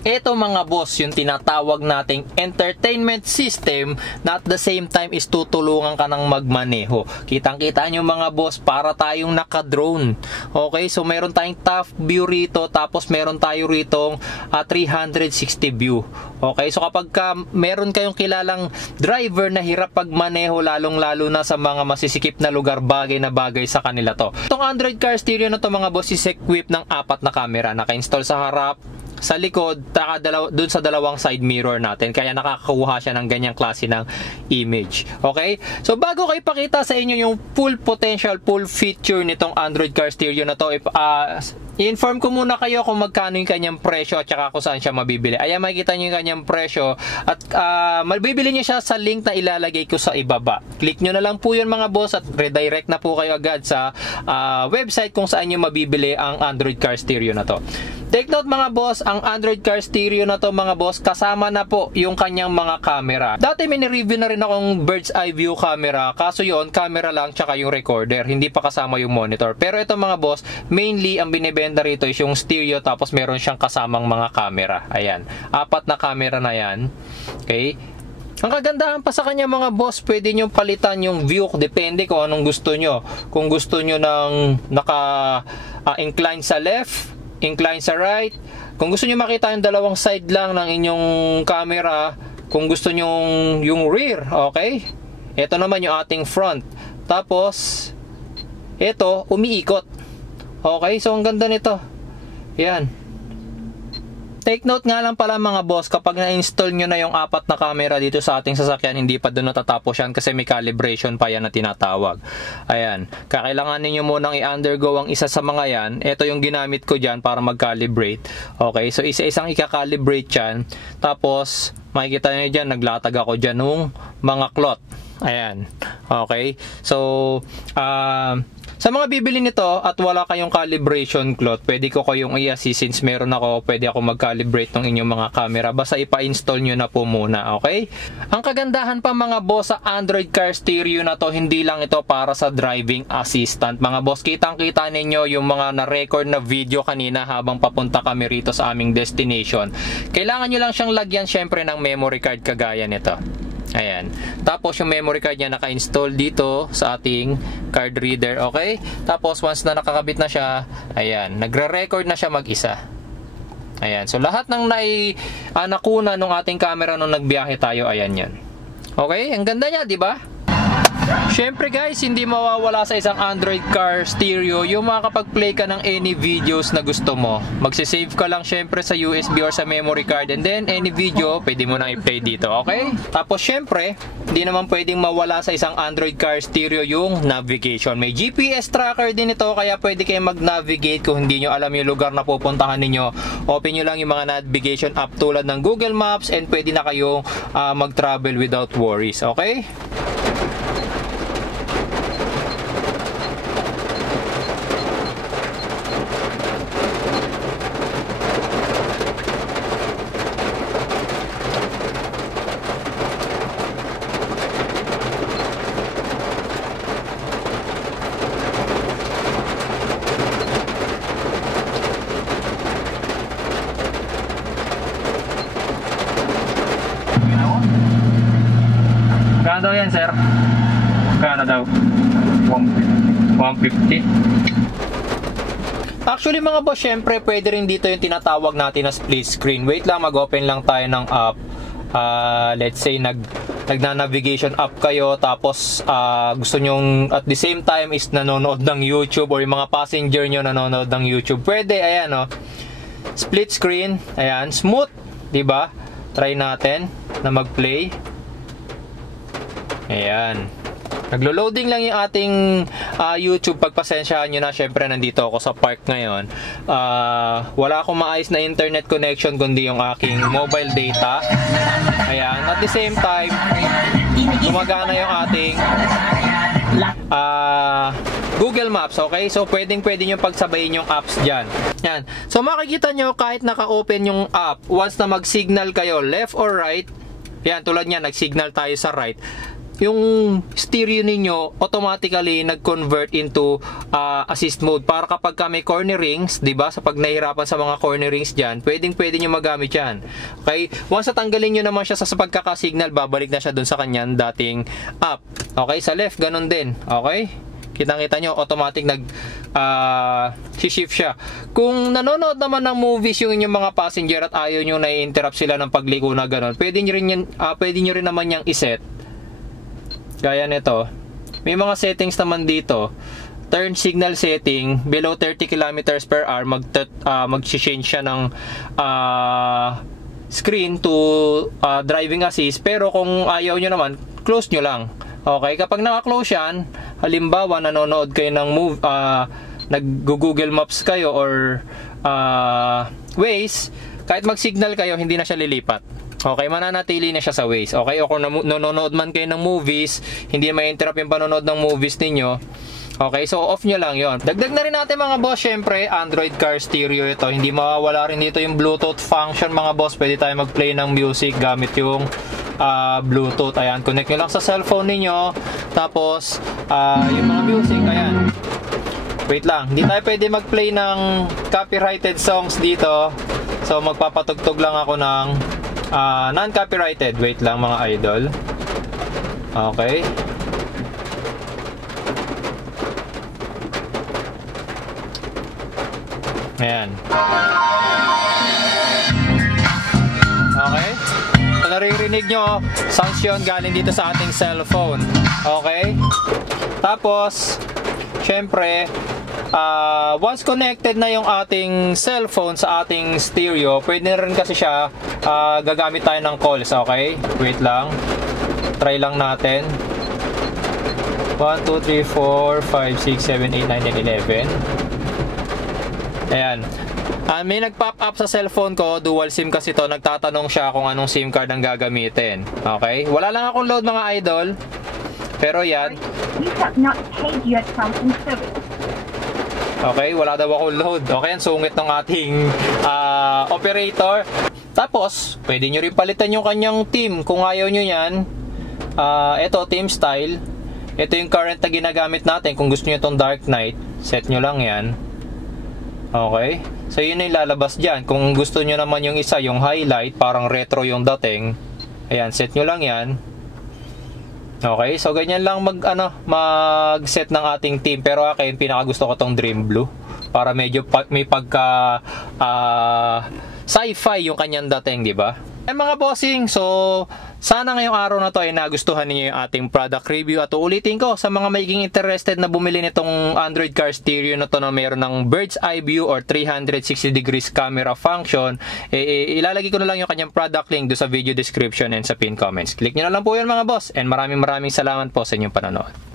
Ito mga boss, yung tinatawag nating entertainment system na at the same time is tutulungan ka ng magmaneho. Kitang-kita nyo mga boss, para tayong naka-drone. Okay, so meron tayong top view rito, tapos meron tayo ritong 360 view. Okay, so kapag meron kayong kilalang driver na hirap pagmaneho, lalong-lalo na sa mga masisikip na lugar, bagay na bagay sa kanila to. Itong Android car stereo na to mga boss is equipped ng 4 na camera, naka-install sa harap, sa likod, dun sa dalawang side mirror natin. Kaya nakakakuha siya ng ganyang klase ng image. Okay? So, bago ko ipakita sa inyo yung full potential, full feature nitong Android car stereo na to, i-inform ko muna kayo kung magkano yung kanyang presyo at saka kung saan siya mabibili. Ayan, makikita nyo yung kanyang presyo at mabibili nyo siya sa link na ilalagay ko sa ibaba. Click nyo na lang po yun mga boss at redirect na po kayo agad sa website kung saan nyo mabibili ang Android car stereo na to. Take note mga boss, ang Android car stereo na to mga boss, kasama na po yung kanyang mga camera. Dati may ni-review na rin akong bird's eye view camera, kaso yun, camera lang tsaka yung recorder, hindi pa kasama yung monitor. Pero ito mga boss, mainly ang binibenta rito is yung stereo, tapos meron siyang kasamang mga camera. Ayan, 4 na camera na yan. Okay. Ang kagandahan pa sa kanya mga boss, pwede nyo palitan yung view, depende kung anong gusto nyo. Kung gusto nyo ng naka-incline sa left, incline sa right, kung gusto nyo makita yung dalawang side lang ng inyong camera, kung gusto nyo yung rear, okay? Ito naman yung ating front. Tapos, ito, umiikot. Okay, so ang ganda nito. Yan. Take note nga lang pala mga boss, kapag na-install nyo na yung 4 na camera dito sa ating sasakyan, hindi pa doon natatapos yan kasi may calibration pa yan na tinatawag. Ayan, kakailanganin nyo munang i-undergo ang isa sa mga yan. Ito yung ginamit ko dyan para mag-calibrate. Okay, so isa-isang i-calibrate yan. Tapos, makikita nyo dyan, naglatag ako dyan nung mga cloth. Ayan, okay. So, sa mga bibili nito at wala kayong calibration cloth, pwede ko kayong i-assist since meron ako, pwede ako mag-calibrate ng inyong mga camera. Basta ipa-install nyo na po muna, okay? Ang kagandahan pa mga boss sa Android car stereo na to, hindi lang ito para sa driving assistant. Mga boss, kitang-kita ninyo yung mga na-record na video kanina habang papunta kami rito sa aming destination. Kailangan nyo lang siyang lagyan syempre ng memory card kagaya nito. Ayan. Tapos yung memory card niya naka-install dito sa ating card reader, okay? Tapos once na nakakabit na siya, ayan, nagre-record na siya mag-isa. Ayan. So lahat ng nakuna nung ating camera nung nagbiyahe tayo, ayan yan. Okay? Ang ganda niya, di ba? Syempre guys, hindi mawawala sa isang Android car stereo yung makakapag-play ka ng any videos na gusto mo. Magsisave ka lang syempre sa USB or sa memory card, and then any video pwede mo nang i-play dito, okay? Tapos syempre, hindi naman pwedeng mawala sa isang Android car stereo yung navigation. May GPS tracker din ito, kaya pwede kayong mag-navigate kung hindi nyo alam yung lugar na pupuntahan ninyo. Open nyo lang yung mga navigation app tulad ng Google Maps and pwede na kayong mag-travel without worries, okay? Kano daw yan, sir? Kano daw? 150. Actually mga boss, syempre pwede rin dito yung tinatawag natin na split screen. Wait lang, mag-open lang tayo ng app. Let's say nagna-navigation app kayo, tapos gusto nyong at the same time is nanonood ng YouTube, or yung mga passenger nyo nanonood ng YouTube. Pwede, ayan o. Split screen, ayan, smooth, diba? Try natin na mag-play. Ayan. Naglo-loading lang yung ating YouTube. Pagpasensyahan nyo na, syempre nandito ako sa park ngayon. Wala akong maayos na internet connection kundi yung aking mobile data. Ayan. At the same time, gumagana yung ating Google Maps, okay? So, pwede nyo pagsabayin yung apps dyan. Yan. So, makikita nyo kahit naka-open yung app, once na mag-signal kayo left or right, yan, tulad niya, nag-signal tayo sa right, stereo ninyo automatically nag-convert into assist mode para kapag may cornerings, 'di ba? Sa pag nahihirapan sa mga cornerings diyan, pwede niyo magamit 'yan. Okay? Once tanggalin niyo naman siya sa pagkaka-signal, babalik na siya doon sa kanyang dating app. Okay, sa left ganun din. Okay? Kitang-kita nyo, automatic shift siya. Kung nanonood naman ng movies yung inyong mga passenger at ayaw nyo na-interrupt sila ng pagliko na gano'n, pwede nyo rin naman niyang iset. Gaya nito. May mga settings naman dito. Turn signal setting, below 30 km per hour, mag-change siya ng screen to driving assist. Pero kung ayaw nyo naman, close nyo lang. Okay, kapag naka-close yan, halimbawa nanonood kayo ng nag-Google Maps kayo or Waze, kahit mag-signal kayo, hindi na siya lilipat. Okay, mananatili na siya sa Waze. Okay, o kung nanonood man kayo ng movies, hindi ma-interrupt yung panonood ng movies ninyo. Okay, so off nyo lang yon. Dagdag na rin natin mga boss, syempre, Android car stereo ito. Hindi mawawala rin dito yung Bluetooth function mga boss. Pwede tayo mag-play ng music gamit yung Bluetooth. Ayan, connect nyo lang sa cellphone ninyo. Tapos, yung mga music, ayan. Wait lang, hindi tayo pwede mag-play ng copyrighted songs dito. So, magpapatugtog lang ako ng non-copyrighted. Wait lang mga idol. Okay. Ayan. Okay. So, naririnig nyo, sounds yun galing dito sa ating cellphone. Okay. Tapos, syempre, once connected na yung ating cellphone sa ating stereo, pwede na rin kasi siya gagamit tayo ng calls. Okay. Wait lang. Try lang natin. 1, 2, 3, 4, 5, 6, 7, 8, 9, 10, 11. Ayan. May nag-pop up sa cellphone ko, dual SIM kasi to, nagtatanong siya kung anong SIM card ang gagamitin. Okay? Wala lang akong load mga idol. Pero yan. Okay, wala daw akong load. Okay, ang sungit ng ating operator. Tapos, pwede nyo rin palitan yung kanyang team. Kung ayaw nyo yan, ito, team style. Ito yung current na ginagamit natin. Kung gusto nyo itong Dark Knight, set nyo lang yan. Okay? So, yun yung lalabas dyan. Kung gusto nyo naman yung isa, yung highlight, parang retro yung dating. Ayan, set nyo lang yan. Okay? So, ganyan lang mag-set ng ating team. Pero akin, pinakagusto ko tong Dream Blue. Para medyo may pagka sci-fi yung kanyang dating, di ba? Mga bossing, so sana ngayong araw na to ay nagustuhan niyo yung ating product review. At uulitin ko sa mga magiging interested na bumili nitong Android car stereo na to na mayroon ng bird's eye view or 360 degrees camera function, ilalagay ko na lang yung kanyang product link do sa video description and sa pin comments. Click nyo na lang po yun mga boss, and maraming salamat po sa inyong panonood.